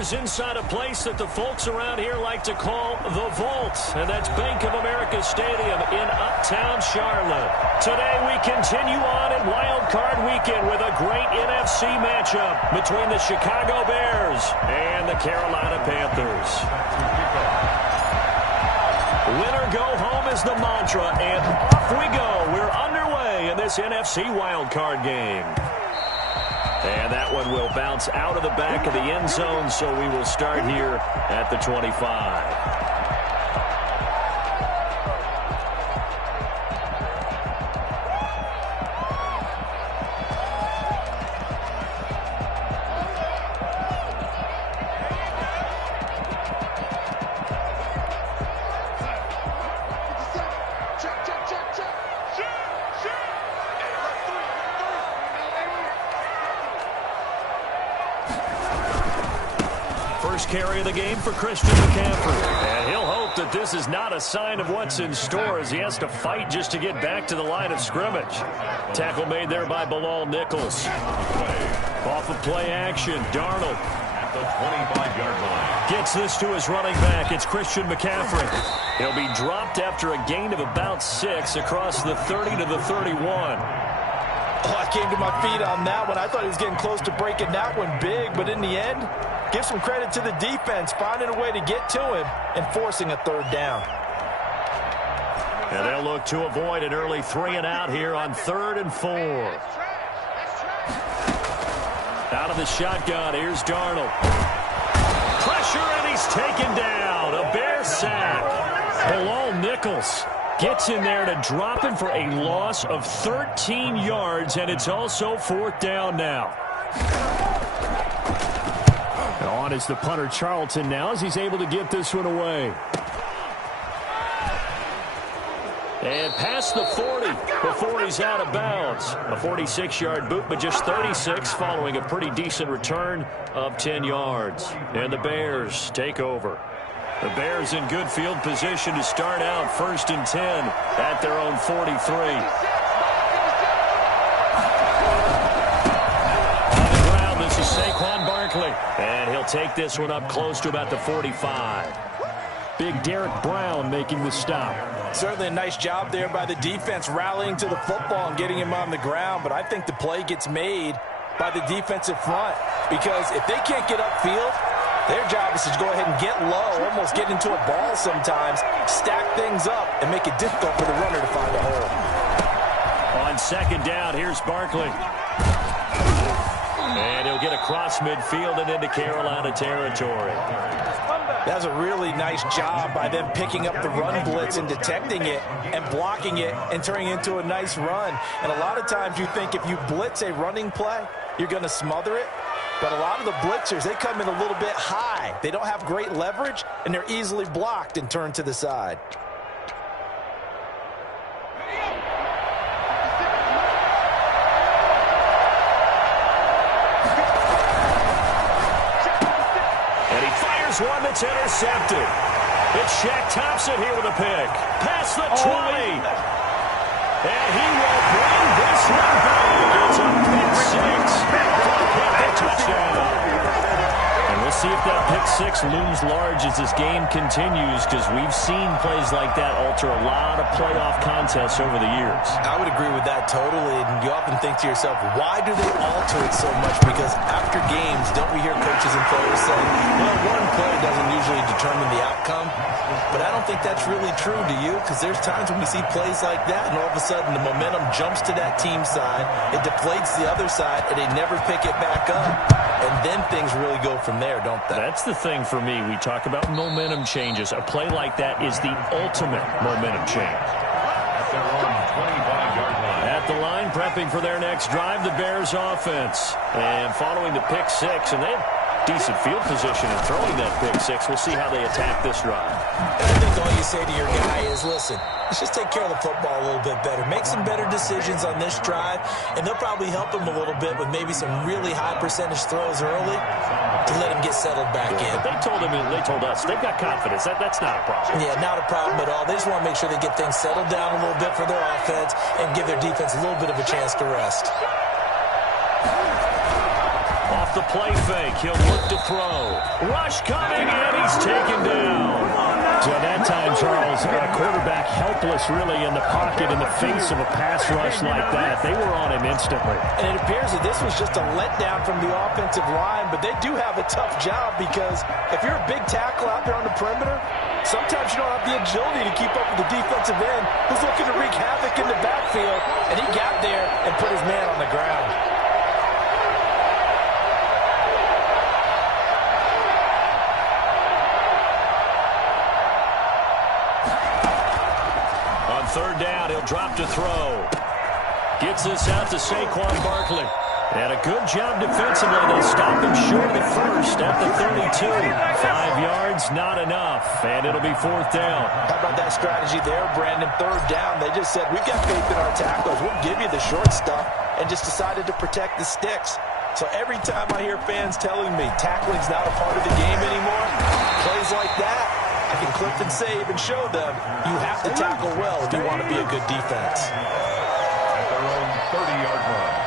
Steelers inside a place that the folks around here like to call the Vault, and that's Bank of America Stadium in Uptown Charlotte. Today we continue on in Wild Card Weekend with a great NFC matchup between the Chicago Bears and the Carolina Panthers. Winner go home is the mantra, and off we go. We're underway in this NFC Wild Card game. And that one will bounce out of the back of the end zone, so we will start here at the 25. Carry of the game for Christian McCaffrey. And he'll hope that this is not a sign of what's in store as he has to fight just to get back to the line of scrimmage. Tackle made there by Bilal Nichols. Off of play action, Darnold at the 25-yard line. Gets this to his running back. It's Christian McCaffrey. He'll be dropped after a gain of about 6 across the 30 to the 31. Oh, I came to my feet on that one. I thought he was getting close to breaking that one big, but in the end, give some credit to the defense, finding a way to get to him and forcing a third down. And they'll look to avoid an early 3-and-out here on 3rd and 4. Out of the shotgun, here's Darnold. Pressure, and he's taken down. A Bear sack. Bilal Nichols gets in there to drop him for a loss of 13 yards, and it's also 4th down now. And on is the punter Charlton now as he's able to get this one away. And past the 40 before he's out of bounds. A 46-yard boot, but just 36 following a pretty decent return of 10 yards. And the Bears take over. The Bears in good field position to start out 1st and 10 at their own 43. On the ground, this is Saquon Barkley. And he'll take this one up close to about the 45. Big Derek Brown making the stop. Certainly a nice job there by the defense rallying to the football and getting him on the ground. But I think the play gets made by the defensive front. Because if they can't get upfield, their job is to go ahead and get low, almost get into a ball sometimes, stack things up, and make it difficult for the runner to find a hole. On 2nd down, here's Barkley. And he'll get across midfield and into Carolina territory. That's a really nice job by them picking up the run blitz and detecting it and blocking it and turning it into a nice run. And a lot of times you think if you blitz a running play, you're going to smother it. But a lot of the blitzers, they come in a little bit high. They don't have great leverage, and they're easily blocked and turned to the side. And he fires one that's intercepted. It's Shaq Thompson here with a pick. Past the 20. And he will bring this one back. It's a pick 6. Touchdown. And we'll see if that pick 6 looms large as this game continues, because we've seen plays like that alter a lot of playoff contests over the years. I would agree with that totally, and you often think to yourself, why do they alter it so much? Because after games, don't we hear coaches and players say, well, one play doesn't usually determine the outcome? But I don't think that's really true, do you? Because there's times when we see plays like that, and all of a sudden the momentum jumps to that team side, it deflates the other side, and they never pick it back up. And then things really go from there, don't they? That's the thing for me. We talk about momentum changes. A play like that is the ultimate momentum change. At the line, prepping for their next drive, the Bears offense. And following the pick 6, and they have decent field position in throwing that pick 6. We'll see how they attack this drive. And I think all you say to your guy is, listen, let's just take care of the football a little bit better. Make some better decisions on this drive, and they'll probably help him a little bit with maybe some really high percentage throws early to let him get settled back in. But they told us they've got confidence. That's not a problem. Yeah, not a problem at all. They just want to make sure they get things settled down a little bit for their offense and give their defense a little bit of a chance to rest. Off off the play fake. He'll look to throw. Rush coming, and he's taken down. So that time, Charles, a quarterback helpless really in the pocket in the face of a pass rush like that. They were on him instantly. And it appears that this was just a letdown from the offensive line, but they do have a tough job because if you're a big tackle out there on the perimeter, sometimes you don't have the agility to keep up with the defensive end who's looking to wreak havoc in the backfield, and he got there and put his man on the ground. On third down, he'll drop to throw. Gets this out to Saquon Barkley. And a good job defensively. They stop him short of the first at the 32. 5 yards, not enough. And it'll be fourth down. How about that strategy there, Brandon? Third down, they just said, we've got faith in our tackles. We'll give you the short stuff, and just decided to protect the sticks. So every time I hear fans telling me tackling's not a part of the game anymore, plays like that, I can clip and save and show them you have to tackle well if you want to be a good defense. At their own 30-yard line.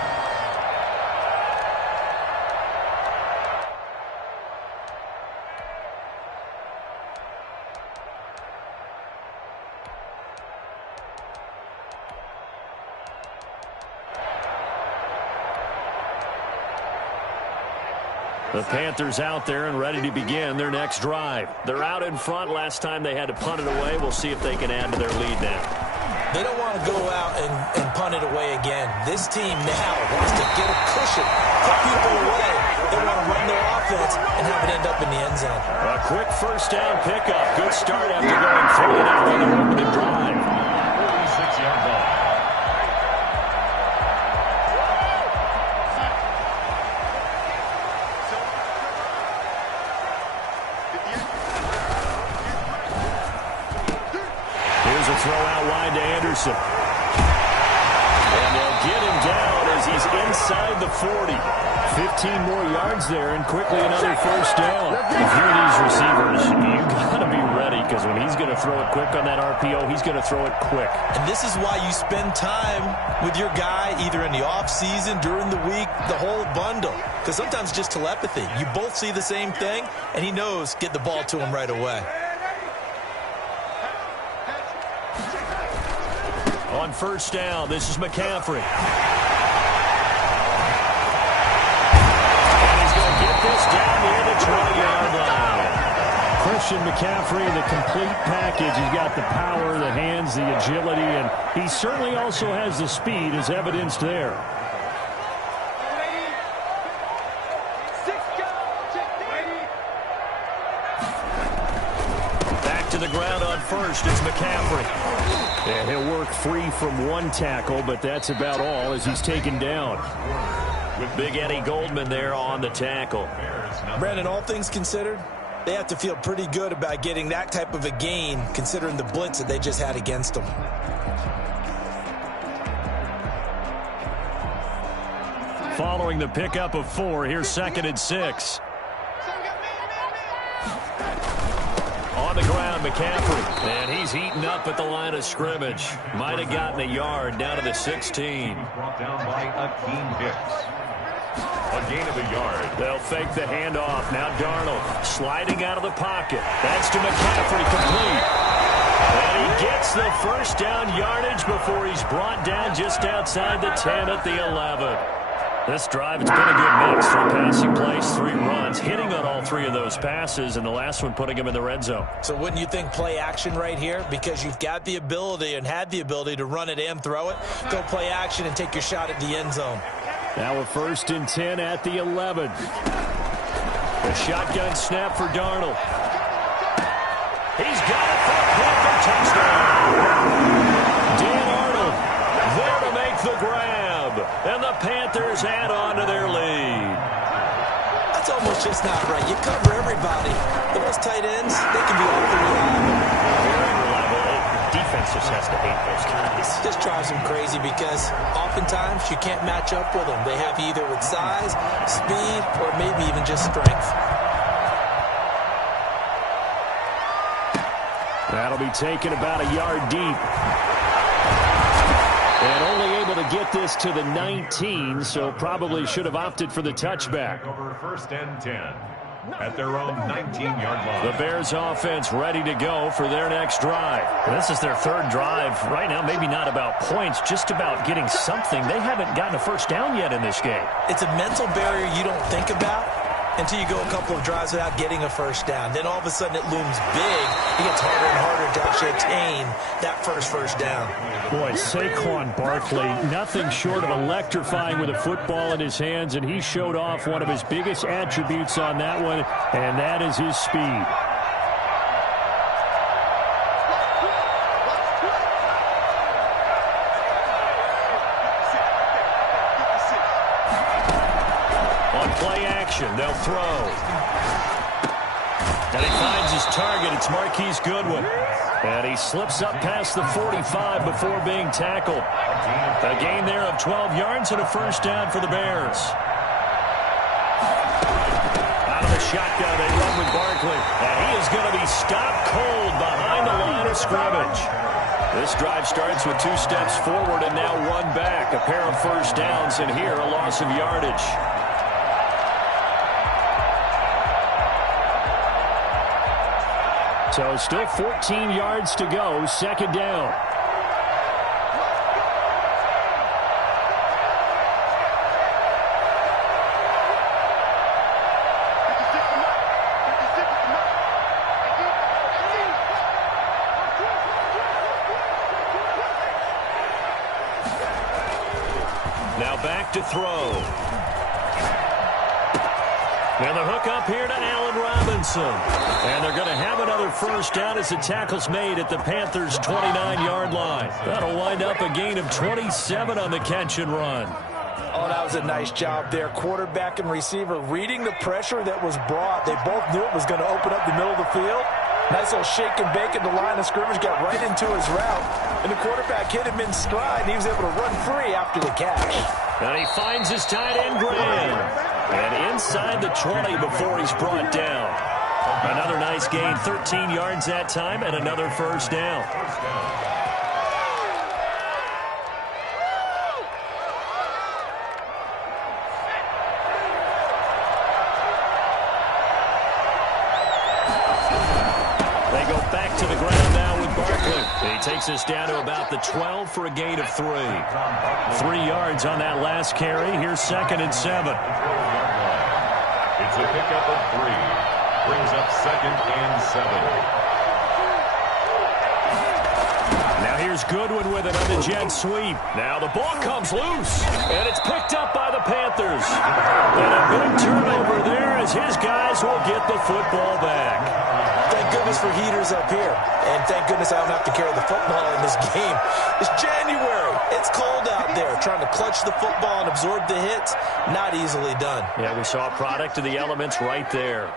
The Panthers out there and ready to begin their next drive. They're out in front. Last time they had to punt it away. We'll see if they can add to their lead now. They don't want to go out and punt it away again. This team now wants to get a cushion, put people away. They want to run their offense and have it end up in the end zone. A quick first down pickup. Good start after going 3-0 on the opening drive. 46-yard line. Throw out wide to Anderson. And they'll get him down as he's inside the 40. 15 more yards there, and quickly another first down. If you're these receivers, you've got to be ready, because when he's going to throw it quick on that RPO, he's going to throw it quick. And this is why you spend time with your guy, either in the offseason, during the week, the whole bundle. Because sometimes just telepathy. You both see the same thing, and he knows get the ball to him right away. On first down, this is McCaffrey. And he's going to get this down near the 20-yard line. Christian McCaffrey, the complete package. He's got the power, the hands, the agility, and he certainly also has the speed, as evidenced there. Back to the ground on first, it's McCaffrey. And he'll work free from one tackle, but that's about all as he's taken down. With Big Eddie Goldman there on the tackle. Brandon, all things considered, they have to feel pretty good about getting that type of a gain, considering the blitz that they just had against them. Following the pickup of 4, here's 2nd and 6. On the ground, McCaffrey. And he's heating up at the line of scrimmage. Might have gotten a yard down to the 16. Brought down by Akeem Hicks. A gain of a yard. They'll fake the handoff. Now Darnold sliding out of the pocket. That's to McCaffrey, complete. And he gets the first down yardage before he's brought down just outside the 10 at the 11. This drive, it's been a good mix. 3 passing plays, 3 runs, hitting on all 3 of those passes, and the last one putting him in the red zone. So wouldn't you think play action right here? Because you've got the ability and had the ability to run it and throw it. Go play action and take your shot at the end zone. Now a 1st and 10 at the 11. A shotgun snap for Darnold. He's got it for a Panther touchdown. Dan Arnold there to make the grab. And the Panthers add on to their lead. That's almost just not right. You cover everybody. But those tight ends, they can be awfully reliable. Very reliable. Defense just has to hate those guys. Just drives them crazy because oftentimes you can't match up with them. They have either with size, speed, or maybe even just strength. That'll be taken about a yard deep. And only able to get this to the 19, so probably should have opted for the touchback. Over 1st and 10 at their own 19-yard line. The Bears offense ready to go for their next drive. This is their 3rd drive. Right now, maybe not about points, just about getting something. They haven't gotten a first down yet in this game. It's a mental barrier you don't think about until you go a couple of drives without getting a first down. Then all of a sudden it looms big. It gets harder and harder to actually attain that first down. Boy, Saquon Barkley, nothing short of electrifying with a football in his hands, and he showed off one of his biggest attributes on that one, and that is his speed. Play action, they'll throw. And he finds his target. It's Marquise Goodwin. And he slips up past the 45 before being tackled. A gain there of 12 yards and a first down for the Bears. Out of the shotgun, they run with Barkley. And he is going to be stopped cold behind the line of scrimmage. This drive starts with 2 steps forward and now 1 back. A pair of first downs, and here a loss of yardage. So still 14 yards to go, 2nd down. Now back to throw. And the hook up here to Allen Robinson. And they're going to have another first down as the tackle's made at the Panthers' 29-yard line. That'll wind up a gain of 27 on the catch and run. Oh, that was a nice job there. Quarterback and receiver reading the pressure that was brought. They both knew it was going to open up the middle of the field. Nice little shake and bake at the line of scrimmage, got right into his route. And the quarterback hit him in stride, and he was able to run free after the catch. And he finds his tight end, Graham. And inside the 20 before he's brought down. Another nice gain, 13 yards that time, and another first down. They go back to the ground now with Barkley. He takes us down to about the 12 for a gain of 3. 3 yards on that last carry. Here's 2nd and 7. It's a pickup of 3. Brings up 2nd and 7. Now here's Goodwin with it on the jet sweep. Now the ball comes loose, and it's picked up by the Panthers. And a big turnover there as his guys will get the football back. Thank goodness for heaters up here. And thank goodness I don't have to carry the football in this game. It's January. It's cold out there. Trying to clutch the football and absorb the hits, not easily done. Yeah, we saw a product of the elements right there.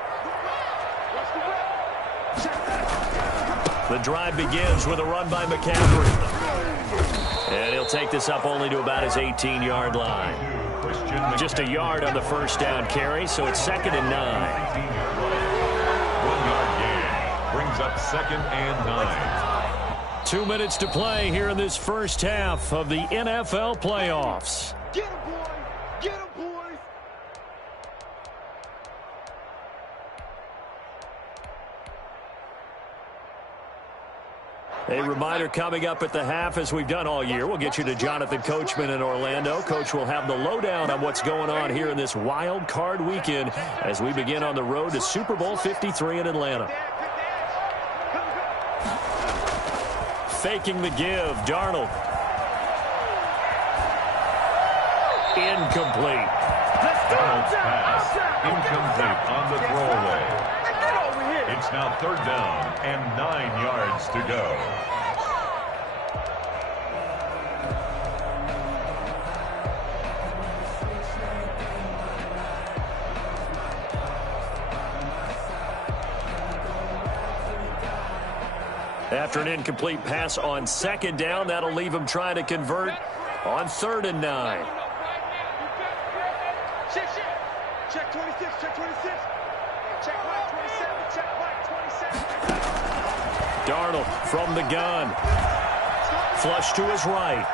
The drive begins with a run by McCaffrey. And he'll take this up only to about his 18-yard line. Just a yard on the first down carry, so it's 2nd and 9. 1-yard gain. Brings up 2nd and 9. 2 minutes to play here in this first half of the NFL playoffs. Get him, boys! Get him, boys! A reminder coming up at the half, as we've done all year. We'll get you to Jonathan Coachman in Orlando. Coach will have the lowdown on what's going on here in this wild card weekend as we begin on the road to Super Bowl 53 in Atlanta. Faking the give, Darnold. Incomplete. Darnold's pass incomplete on the throwaway. It's now 3rd down and 9 yards to go. After an incomplete pass on 2nd down, that'll leave him trying to convert on 3rd and 9. Check 26, check 26. Check right 27, check right 27. Darnold from the gun. Flush to his right.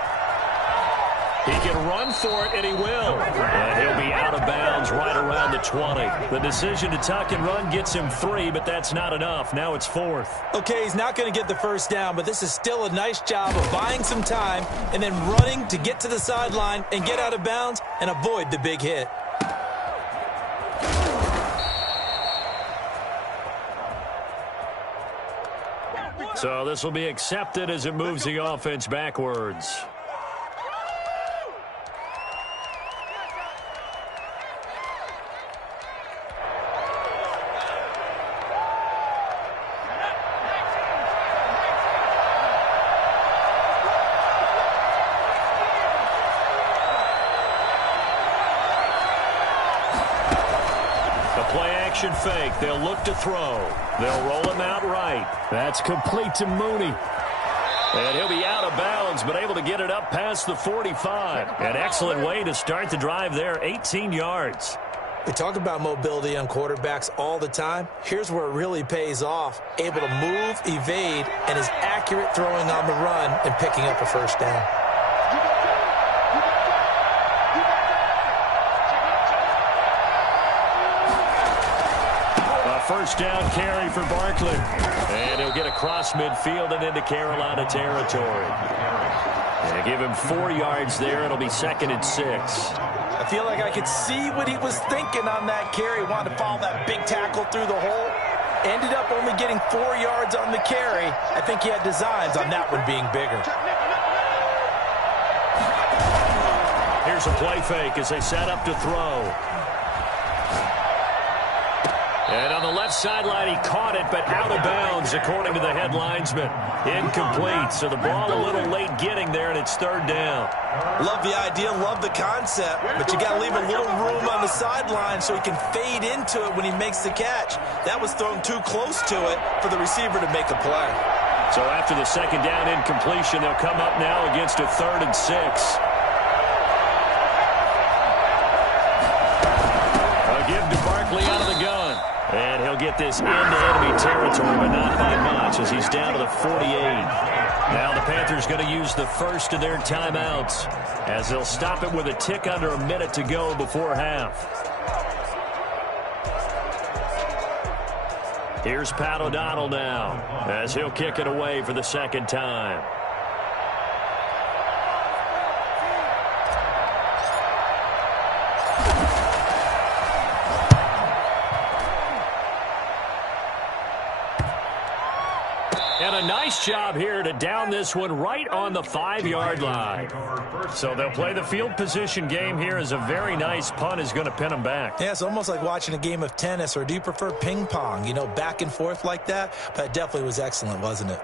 He can run for it, and he will. And he'll be out of bounds right around the 20. The decision to tuck and run gets him 3, but that's not enough. Now it's 4th. Okay, he's not going to get the first down, but this is still a nice job of buying some time and then running to get to the sideline and get out of bounds and avoid the big hit. So this will be accepted as it moves the offense backwards. Play-action fake. They'll look to throw. They'll roll him out right. That's complete to Mooney. And he'll be out of bounds, but able to get it up past the 45. An excellent way to start the drive there, 18 yards. We talk about mobility on quarterbacks all the time. Here's where it really pays off. Able to move, evade, and is accurate throwing on the run and picking up a first down. First down carry for Barkley. And he'll get across midfield and into Carolina territory. And give him 4 yards there. It'll be 2nd and 6. I feel like I could see what he was thinking on that carry. Wanted to follow that big tackle through the hole. Ended up only getting 4 yards on the carry. I think he had designs on that one being bigger. Here's a play fake as they set up to throw. And on the left sideline, he caught it, but out of bounds, according to the head linesman. Incomplete, so the ball a little late getting there, and it's 3rd down. Love the idea, love the concept, but you got to leave a little room on the sideline so he can fade into it when he makes the catch. That was thrown too close to it for the receiver to make a play. So after the 2nd down incompletion, they'll come up now against a 3rd and 6. A give to Barkley out of the gun. And he'll get this into enemy territory, but not by much, as he's down to the 48. Now the Panthers going to use the first of their timeouts, as they'll stop it with a tick under a minute to go before half. Here's Pat O'Donnell now, as he'll kick it away for the 2nd time. And a nice job here to down this one right on the 5-yard line. So they'll play the field position game here as a very nice punt is going to pin them back. Yeah, it's almost like watching a game of tennis, or do you prefer ping pong? You know, back and forth like that? But it definitely was excellent, wasn't it?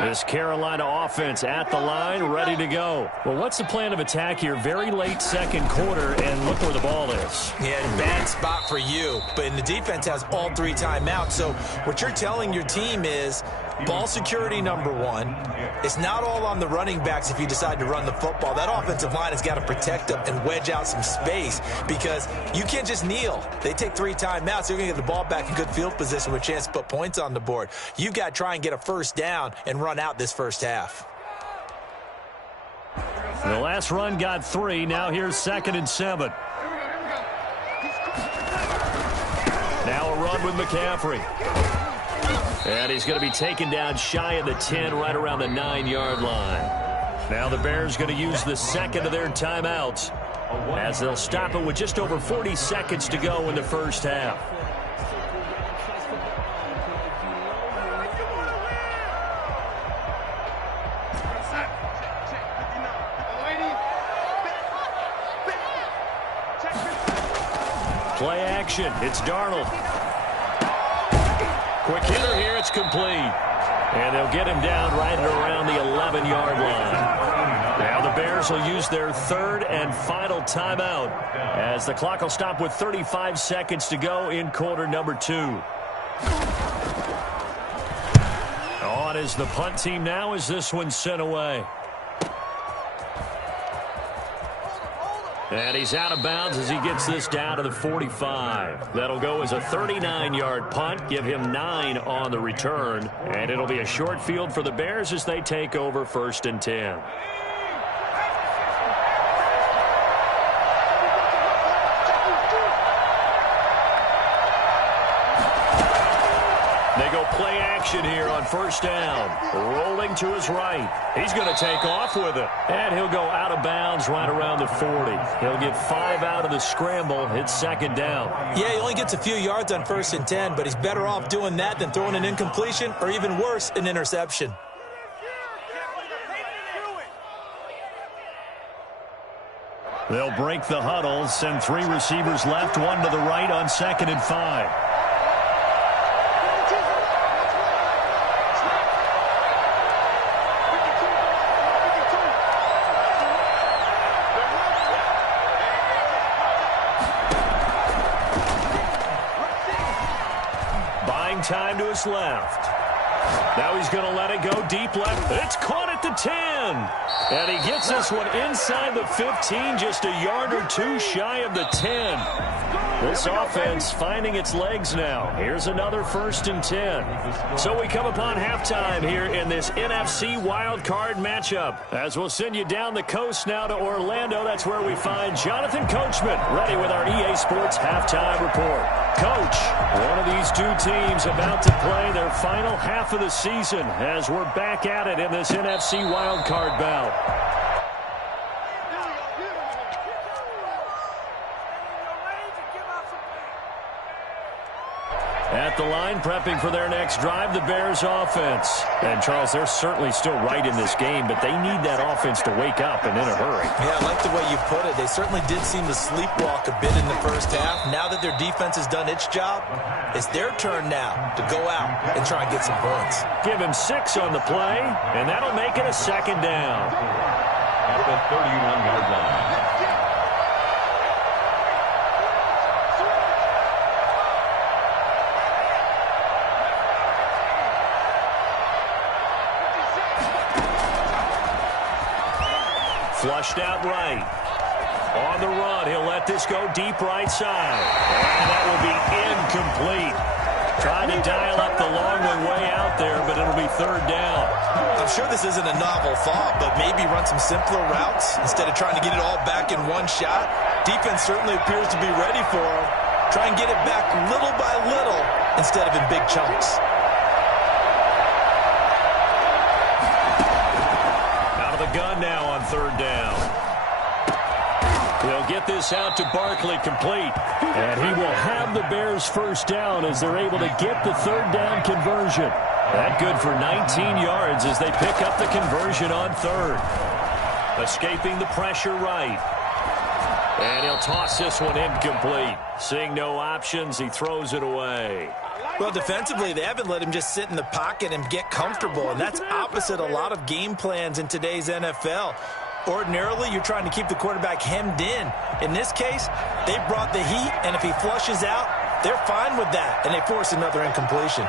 This Carolina offense at the line, ready to go. Well, what's the plan of attack here? Very late 2nd quarter, and look where the ball is. Yeah, bad spot for you. But the defense has all 3 timeouts. So what you're telling your team is ball security #1. It's not all on the running backs if you decide to run the football. That offensive line has got to protect them and wedge out some space, because you can't just kneel. They take 3 timeouts. They're going to get the ball back in good field position with a chance to put points on the board. You got to try and get a first down and run out this first half. The last run got 3. Now here's 2nd and 7. Now a run with McCaffrey. And he's going to be taken down shy of the 10, right around the 9-yard line. Now the Bears going to use the 2nd of their timeouts, as they'll stop it with just over 40 seconds to go in the first half. Play action. It's Darnold. Quick hitter here. It's complete. And they'll get him down right around the 11-yard line. Now the Bears will use their 3rd and final timeout, as the clock will stop with 35 seconds to go in quarter number 2. On is the punt team now as this one's sent away. And he's out of bounds as he gets this down to the 45. That'll go as a 39-yard punt, give him 9 on the return. And it'll be a short field for the Bears as they take over 1st and 10. They go play action here on 1st down. Rolling to his right. He's going to take off with it. And he'll go out of bounds right around the 40. He'll get 5 out of the scramble. It's 2nd down. Yeah, he only gets a few yards on 1st and 10, but he's better off doing that than throwing an incompletion or even worse, an interception. They'll break the huddle, send 3 receivers left, 1 to the right on 2nd and 5. Time to his left. Now he's going to let it go deep left. It's caught at the 10. And he gets this one inside the 15, just a yard or 2 shy of the 10. This offense finding its legs now. Here's another 1st and 10. So we come upon halftime here in this NFC wild card matchup. As we'll send you down the coast now to Orlando, that's where we find Jonathan Coachman ready with our EA Sports halftime report. Coach, one of these 2 teams about to play their final half of the season as we're back at it in this NFC wild card bout. At the line, prepping for their next drive, the Bears offense. And, Charles, they're certainly still right in this game, but they need that offense to wake up and in a hurry. Yeah, I like the way you put it. They certainly did seem to sleepwalk a bit in the 1st half. Now that their defense has done its job, it's their turn now to go out and try and get some points. Give him 6 on the play, and that'll make it a 2nd down. At the 31-yard line. Flushed out right. On the run, he'll let this go deep right side. And that will be incomplete. Trying to dial up the long way out there, but it'll be 3rd down. I'm sure this isn't a novel thought, but maybe run some simpler routes instead of trying to get it all back in one shot. Defense certainly appears to be ready for him. Try and get it back little by little instead of in big chunks. Gun now on 3rd down. He'll get this out to Barkley complete. And he will have the Bears 1st down as they're able to get the 3rd down conversion. That good for 19 yards as they pick up the conversion on 3rd. Escaping the pressure right. And he'll toss this one incomplete. Seeing no options, he throws it away. Well, defensively, they haven't let him just sit in the pocket and get comfortable, and that's opposite a lot of game plans in today's NFL. Ordinarily, you're trying to keep the quarterback hemmed in. In this case, they brought the heat, and if he flushes out, they're fine with that, and they force another incompletion.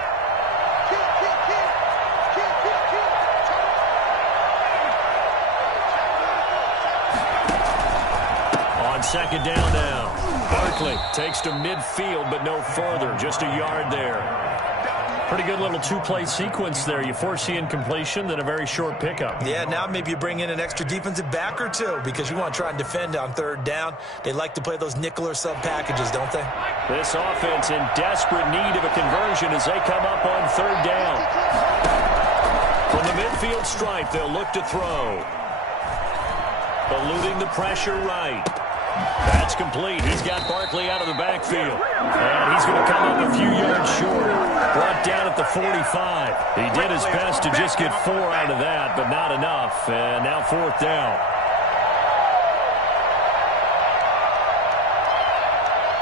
On 2nd down now. Barkley takes to midfield, but no further. Just a yard there. Pretty good little 2-play sequence there. You force the incompletion, then a very short pickup. Yeah, now maybe you bring in an extra defensive back or 2 because you want to try and defend on 3rd down. They like to play those nickel or sub packages, don't they? This offense in desperate need of a conversion as they come up on 3rd down. From the midfield stripe, they'll look to throw. Eluding the pressure right. That's complete. He's got Barkley out of the backfield. And he's going to come up a few yards short. Brought down at the 45. He did his best to just get 4 out of that, but not enough. And now 4th down.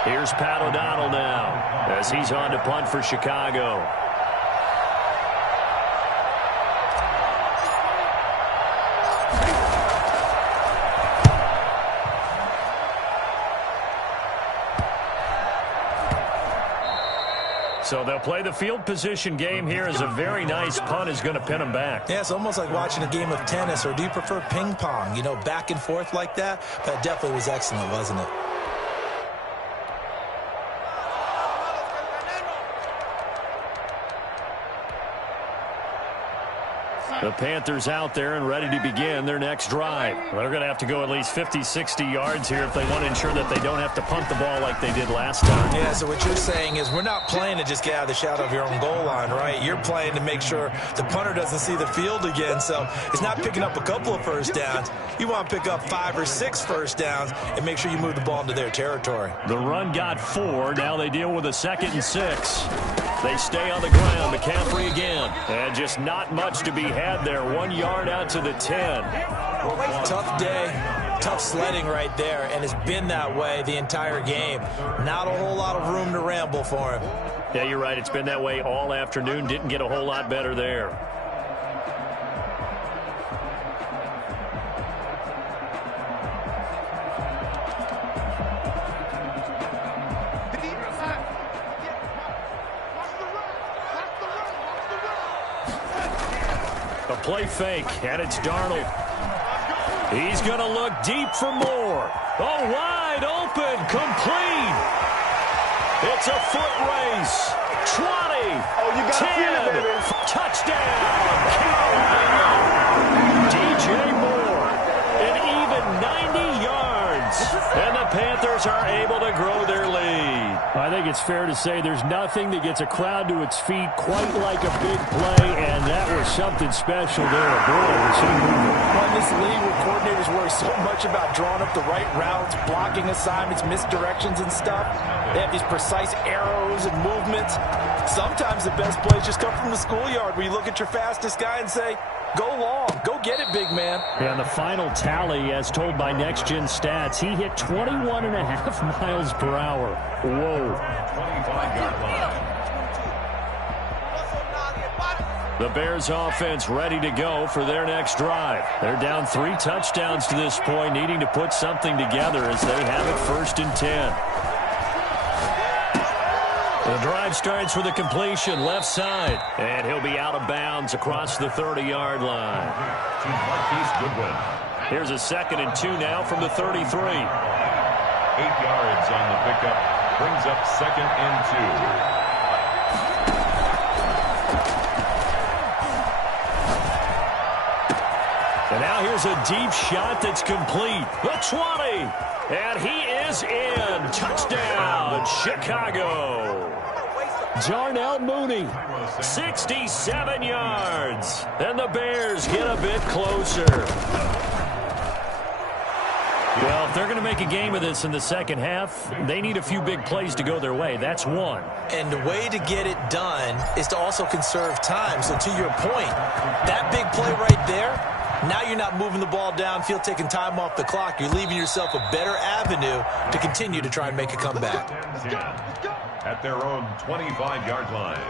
Here's Pat O'Donnell now as he's on to punt for Chicago. So they'll play the field position game here as a very nice punt is going to pin them back. Yeah, it's almost like watching a game of tennis, or do you prefer ping pong? You know, back and forth like that? That definitely was excellent, wasn't it? The Panthers out there and ready to begin their next drive. They're going to have to go at least 50, 60 yards here if they want to ensure that they don't have to punt the ball like they did last time. Yeah, so what you're saying is we're not playing to just get out of the shadow of your own goal line, right? You're playing to make sure the punter doesn't see the field again. So it's not picking up a couple of first downs. You want to pick up 5 or 6 first downs and make sure you move the ball into their territory. The run got 4. Now they deal with a 2nd and 6. They stay on the ground. McCaffrey again. And just not much to be had there. 1 yard out to the 10. Tough day, tough sledding right there, and it's been that way the entire game. Not a whole lot of room to ramble for him. Yeah, you're right. It's been that way all afternoon. Didn't get a whole lot better there. A play fake, and it's Darnold. He's going to look deep for more. Oh, wide open, complete. It's a foot race. 20, Oh, you got 10, baby. touchdown. DJ Moore, an even 90 yards. And the Panthers are able to grow their lead. I think it's fair to say there's nothing that gets a crowd to its feet quite like a big play, and that was something special there. Boy, was he moving. Well, in this league where coordinators worry so much about drawing up the right routes, blocking assignments, misdirections and stuff, they have these precise arrows and movements. Sometimes the best plays just come from the schoolyard where you look at your fastest guy and say, go long, go get it, big man. And the final tally, as told by Next Gen Stats, he hit 21.5 miles per hour. Whoa. 25-yard line. The Bears offense ready to go for their next drive. They're down 3 touchdowns to this point, needing to put something together as they have it 1st and 10. The drive starts with a completion left side, and he'll be out of bounds across the 30-yard line. To Marquise Goodwin. Here's a 2nd and 2 now from the 33. 8 yards on the pickup. Brings up 2nd and 2. And now here's a deep shot that's complete. The 20. And he is in. Touchdown, Chicago. Darnell Mooney, 67 yards. And the Bears get a bit closer. Well, if they're going to make a game of this in the second half, they need a few big plays to go their way. That's one. And the way to get it done is to also conserve time. So to your point, that big play right there, now you're not moving the ball downfield, taking time off the clock. You're leaving yourself a better avenue to continue to try and make a comeback. At their own 25-yard line.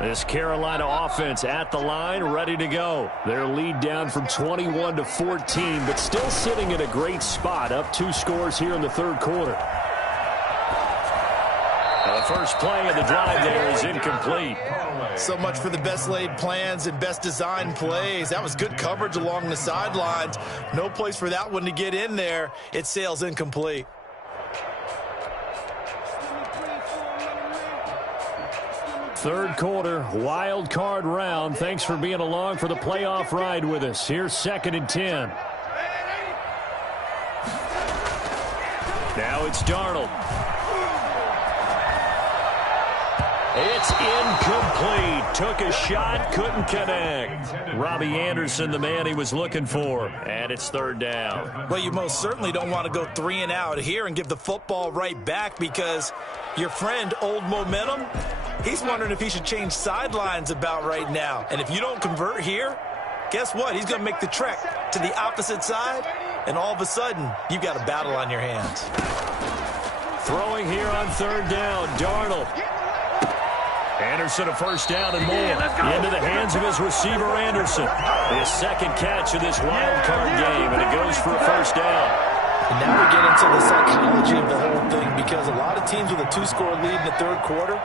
This Carolina offense at the line, ready to go. Their lead down from 21 to 14, but still sitting in a great spot, up 2 scores here in the 3rd quarter. Now the first play of the drive there is incomplete. So much for the best laid plans and best designed plays. That was good coverage along the sidelines. No place for that one to get in there. It sails incomplete. Third quarter, wild card round. Thanks for being along for the playoff ride with us. Here's 2nd and 10. Now it's Darnold. It's incomplete. Took a shot, couldn't connect. Robbie Anderson, the man he was looking for. And it's 3rd down. Well, you most certainly don't want to go 3 and out here and give the football right back, because your friend, Old Momentum, he's wondering if he should change sidelines about right now. And if you don't convert here, guess what? He's going to make the trek to the opposite side, and all of a sudden, you've got a battle on your hands. Throwing here on third down, Darnold. Anderson a first down and more. Into the hands of his receiver, Anderson. His second catch of this wild card game, and it goes for a first down. And now we get into the psychology of the whole thing, because a lot of teams with a 2-score lead in the third quarter,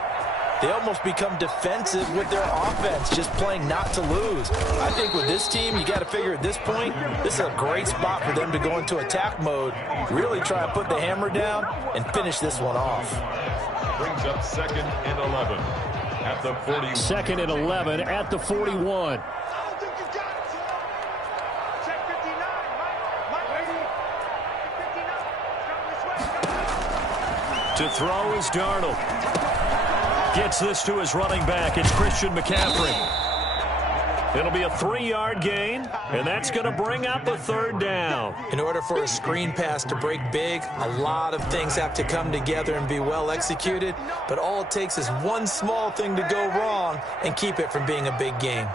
they almost become defensive with their offense, just playing not to lose. I think with this team, you got to figure at this point, this is a great spot for them to go into attack mode, really try to put the hammer down and finish this one off. Brings up 2nd and 11 at the 40. 2nd and 11 at the 41. To throw is Darnold. Gets this to his running back. It's Christian McCaffrey. It'll be a 3-yard gain, and that's going to bring up a third down. In order for a screen pass to break big, a lot of things have to come together and be well executed, but all it takes is one small thing to go wrong and keep it from being a big game.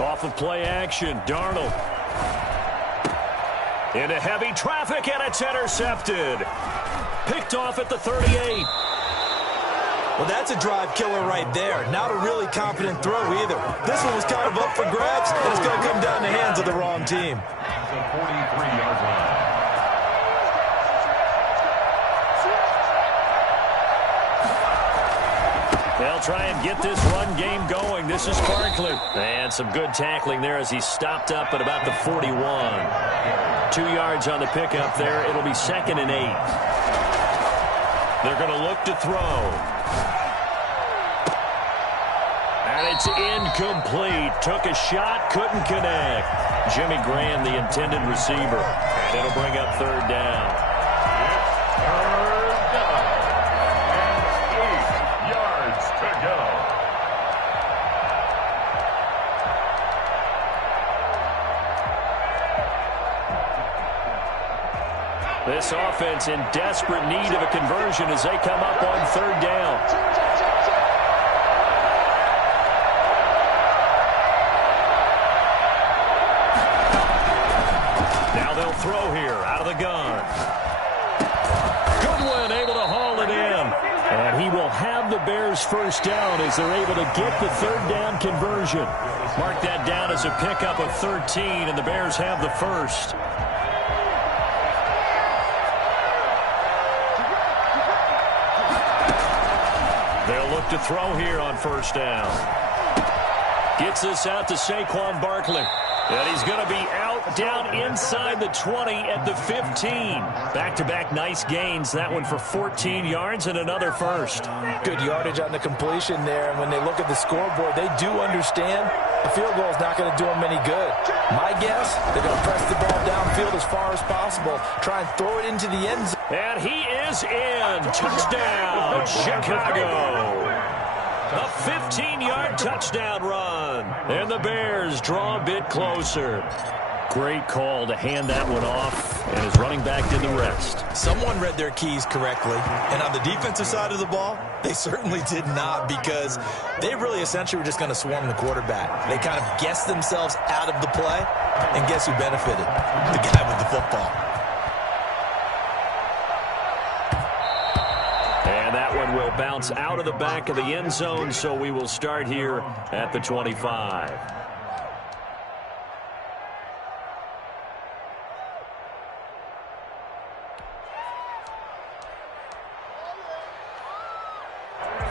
Off of play action, Darnold. Into heavy traffic, and it's intercepted. Picked off at the 38. Well, that's a drive killer right there. Not a really confident throw either. This one was kind of up for grabs, and it's going to come down the hands of the wrong team. The 43-yard line. They'll try and get this run game going. This is Barkley. And some good tackling there as he stopped up at about the 41. 2 yards on the pickup there. It'll be 2nd and 8. They're going to look to throw. And it's incomplete. Took a shot, couldn't connect. Jimmy Graham, the intended receiver. And it'll bring up third down. Third down. And 8 yards to go. This offense in desperate need of a conversion as they come up on third down. Now they'll throw here out of the gun. Goodwin able to haul it in. And he will have the Bears first down as they're able to get the third down conversion. Mark that down as a pickup of 13, and the Bears have the first. They'll look to throw here on first down. Gets this out to Saquon Barkley. And he's going to be out down inside the 20 at the 15. Back-to-back nice gains. That one for 14 yards and another first. Good yardage on the completion there. And when they look at the scoreboard, they do understand a field goal is not going to do them any good. My guess, they're going to press the ball downfield as far as possible. Try and throw it into the end zone. And he is in. Touchdown, Chicago. A 15-yard touchdown run. And the Bears draw a bit closer. Great call to hand that one off. And his running back did the rest. Someone read their keys correctly. And on the defensive side of the ball, they certainly did not, because they really essentially were just going to swarm the quarterback. They kind of guessed themselves out of the play. And guess who benefited? The guy with the football. And that one will bounce out of the back of the end zone, so we will start here at the 25.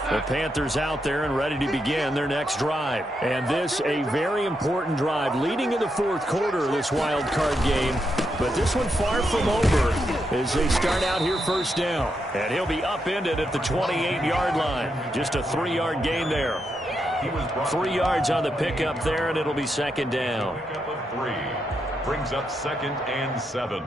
The Panthers out there and ready to begin their next drive. And this a very important drive leading in the fourth quarter of this wild card game. But this one far from over as they start out here first down. And he'll be upended at the 28-yard line. Just a 3-yard gain there. 3 yards on the pickup there, and it'll be second down. Pickup of 3. Brings up 2nd and 7.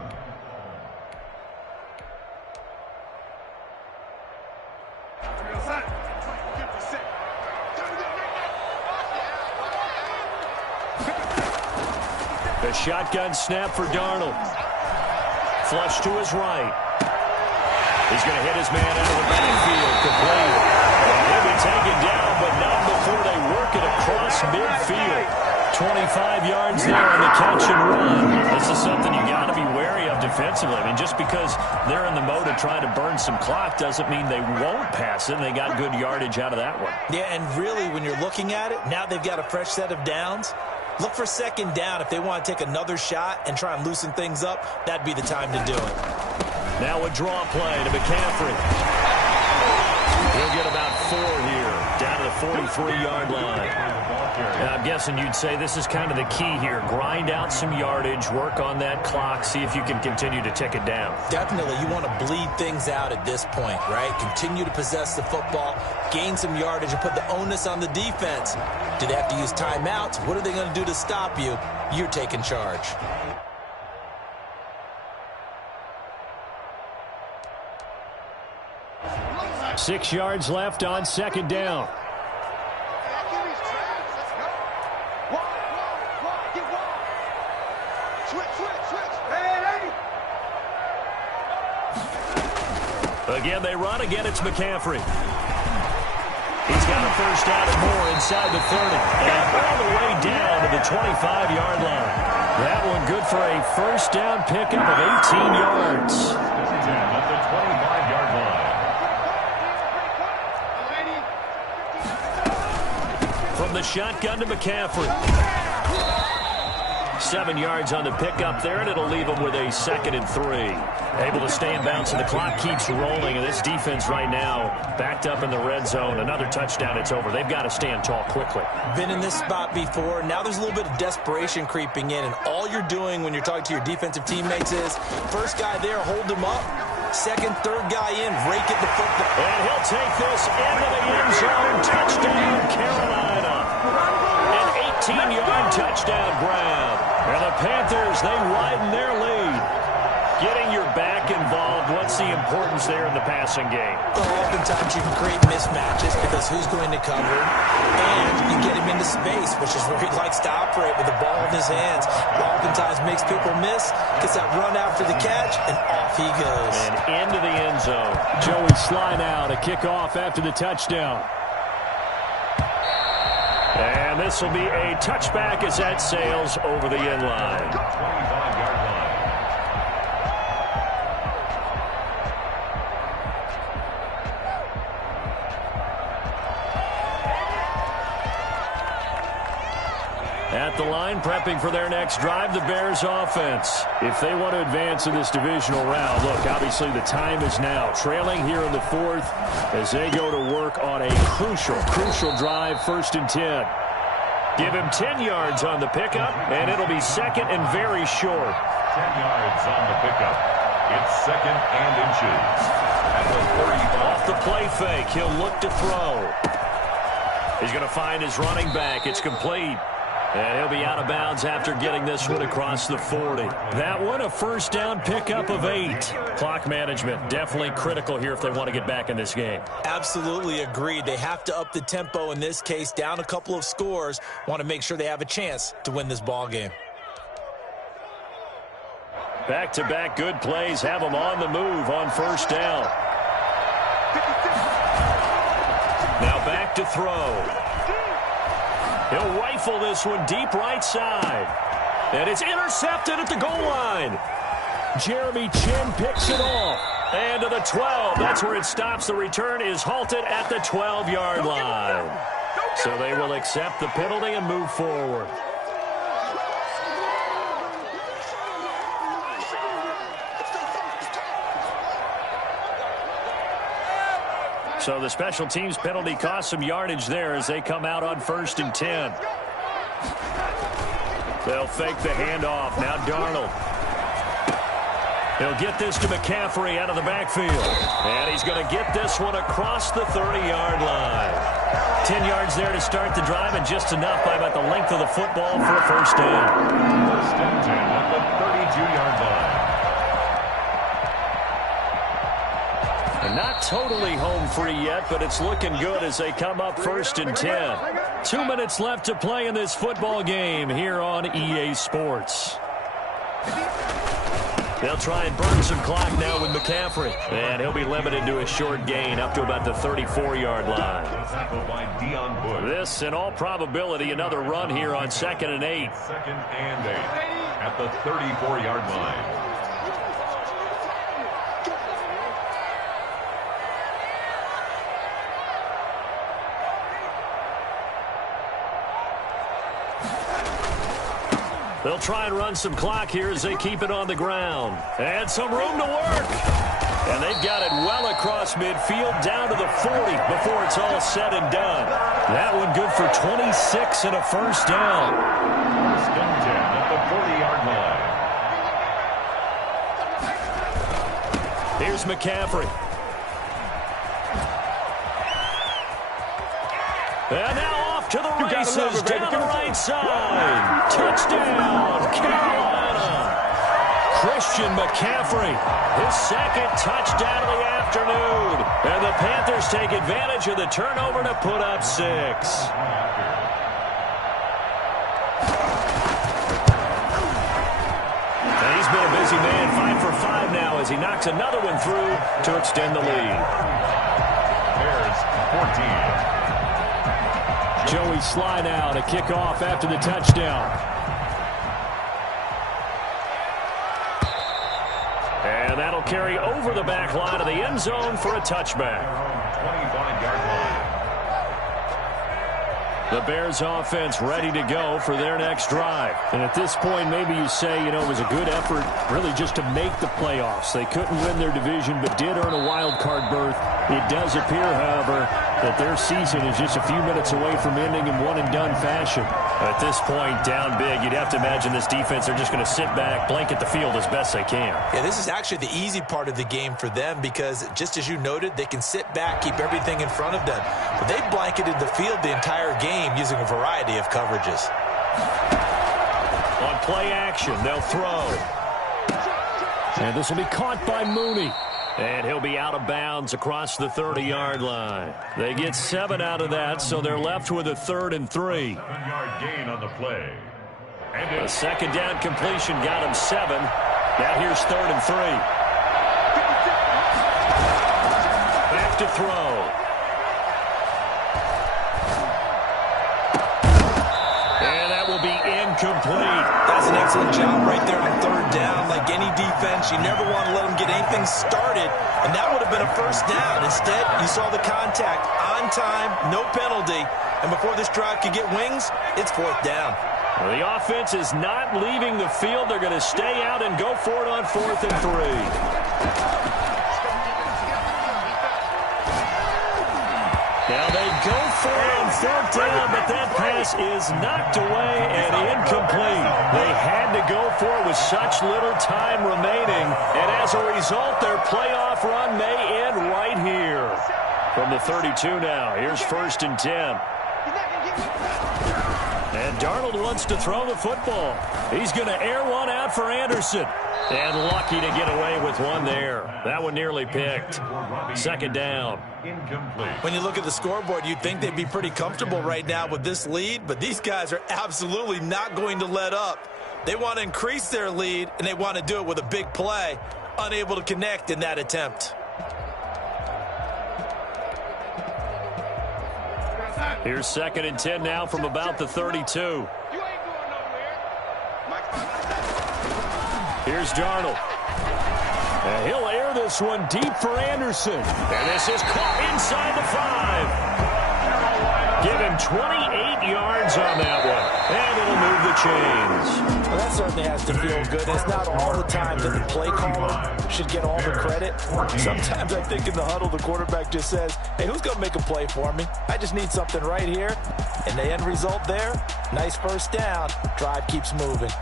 The shotgun snap for Darnold. Flush to his right. He's going to hit his man out of the backfield. Complete. He'll be taken down, but not before they work it across midfield. 25 yards there on the catch and run. This is something you got to be wary of defensively. I mean, just because they're in the mode of trying to burn some clock doesn't mean they won't pass it. They got good yardage out of that one. Yeah, and really, when you're looking at it, now they've got a fresh set of downs. Look for second down. If they want to take another shot and try and loosen things up, that'd be the time to do it. Now a draw play to McCaffrey. He'll get about 4 here, down to the 43-yard line. And I'm guessing you'd say this is kind of the key here. Grind out some yardage, work on that clock, see if you can continue to tick it down. Definitely, you want to bleed things out at this point, right? Continue to possess the football, gain some yardage, and put the onus on the defense. Do they have to use timeouts? What are they going to do to stop you? You're taking charge. Six yards left on second down. Again, they run. Again, it's McCaffrey. He's got a first down and more inside the 30. And all the way down to the 25-yard line. That one good for a first down pickup of 18 yards. At the 25-yard line. From the shotgun to McCaffrey. 7 yards on the pickup there, and it'll leave them with a 2nd and 3. Able to stay in bounds, and the clock keeps rolling. And this defense right now backed up in the red zone. Another touchdown, it's over. They've got to stand tall quickly. Been in this spot before. Now there's a little bit of desperation creeping in, and all you're doing when you're talking to your defensive teammates is first guy there, hold him up. Second, third guy in, rake at the football. And he'll take this into the end zone. Touchdown, Carolina. An 18-yard touchdown grab. And the Panthers, they widen their lead. Getting your back involved, what's the importance there in the passing game? Well, oftentimes you can create mismatches because who's going to cover, and you get him into space, which is where he likes to operate with the ball in his hands. Oftentimes makes people miss, gets that run after the catch, and off he goes. And into the end zone. Joey Slye now to kick off after the touchdown. And this will be a touchback as that sails over the end line. 25-yard line. At the line, prepping for their next drive, the Bears offense. If they want to advance in this divisional round, look, obviously the time is now. Trailing here in the 4th as they go to work on a crucial drive, 1st and 10. Give him 10 yards on the pickup, and it'll be 2nd and very short. 10 yards on the pickup. It's 2nd and inches. At the 35. Off the play fake, he'll look to throw. He's going to find his running back. It's complete. And he'll be out of bounds after getting this one across the 40. That one, a first down pickup of 8. Clock management, definitely critical here if they want to get back in this game. Absolutely agreed. They have to up the tempo in this case, down a couple of scores. Want to make sure they have a chance to win this ball game. Back-to-back good plays have them on the move on first down. Now back to throw. He'll rifle this one deep right side. And it's intercepted at the goal line. Jeremy Chinn picks it off. And to the 12. That's where it stops. The return is halted at the 12-yard line. So they will accept the penalty and move forward. So the special teams penalty cost some yardage there as they come out on 1st and 10. They'll fake the handoff. Now Darnold. He'll get this to McCaffrey out of the backfield. And he's going to get this one across the 30-yard line. 10 yards there to start the drive, and just enough by about the length of the football for a first down. 1st and 10 at the 32-yard line. And not totally home free yet, but it's looking good as they come up 1st and 10. 2 minutes left to play in this football game here on EA Sports. They'll try and burn some clock now with McCaffrey. And he'll be limited to a short gain up to about the 34-yard line. This, in all probability, another run here on 2nd and 8. 2nd and 8 at the 34-yard line. They'll try and run some clock here as they keep it on the ground. And some room to work. And they've got it well across midfield down to the 40 before it's all said and done. That one good for 26 and a first down. First and 10 at the 40-yard line. Here's McCaffrey. And now off to the races down the right side. Touchdown, Carolina. Christian McCaffrey, his second touchdown of the afternoon. And the Panthers take advantage of the turnover to put up 6. And he's been a busy man, 5 for 5 now as he knocks another one through to extend the lead. Bears 14. Joey Slye now to kick off after the touchdown. And that'll carry over the back line of the end zone for a touchback. 25-yard line. The Bears offense ready to go for their next drive. And at this point, maybe you say, it was a good effort really just to make the playoffs. They couldn't win their division but did earn a wild card berth. It does appear, however, that their season is just a few minutes away from ending in one-and-done fashion. At this point, down big, you'd have to imagine this defense are just going to sit back, blanket the field as best they can. Yeah, this is actually the easy part of the game for them because, just as you noted, they can sit back, keep everything in front of them. But they've blanketed the field the entire game using a variety of coverages. On play action, they'll throw. And this will be caught by Mooney. And he'll be out of bounds across the 30-yard line. They get 7 out of that, so they're left with a 3rd and 3. 7-yard gain on the play. And a second down completion got him 7. Now here's 3rd and 3. Back to throw. And that will be incomplete. That's an excellent job right there on 3rd down. Like any defense, you never want to let them get anything started, and that would have been a first down. Instead, you saw the contact on time, no penalty, and before this drive could get wings, it's 4th down. Well, the offense is not leaving the field. They're going to stay out and go for it on 4th and 3. Now they go for it on 4th down, but that pass is knocked away and incomplete. They had to go for it with such little time remaining, and as a result, their playoff run may end right here. From the 32 now, here's 1st and 10. And Darnold wants to throw the football. He's going to air one out for Anderson. And lucky to get away with one there. That one nearly picked. 2nd down. When you look at the scoreboard, you'd think they'd be pretty comfortable right now with this lead, but these guys are absolutely not going to let up. They want to increase their lead, and they want to do it with a big play. Unable to connect in that attempt. Here's 2nd and 10 now from about the 32. Here's Darnold. And he'll air this one deep for Anderson. And this is caught inside the 5. Give him 28 yards on that one. And it'll move the chains. Well, that certainly has to feel good. It's not all the time that the play caller should get all the credit. Sometimes I think in the huddle, the quarterback just says, hey, who's going to make a play for me? I just need something right here. And the end result there, nice first down. Drive keeps moving.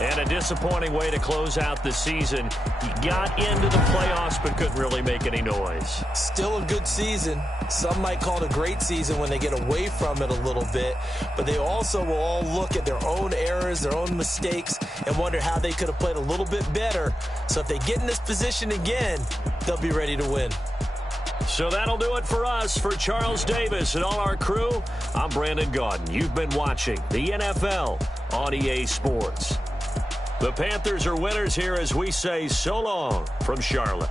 And a disappointing way to close out the season. He got into the playoffs but couldn't really make any noise. Still a good season. Some might call it a great season when they get away from it a little bit. But they also will all look at their own errors, their own mistakes, and wonder how they could have played a little bit better. So if they get in this position again, they'll be ready to win. So that'll do it for us. For Charles Davis and all our crew, I'm Brandon Gaudin. You've been watching the NFL on EA Sports. The Panthers are winners here as we say so long from Charlotte.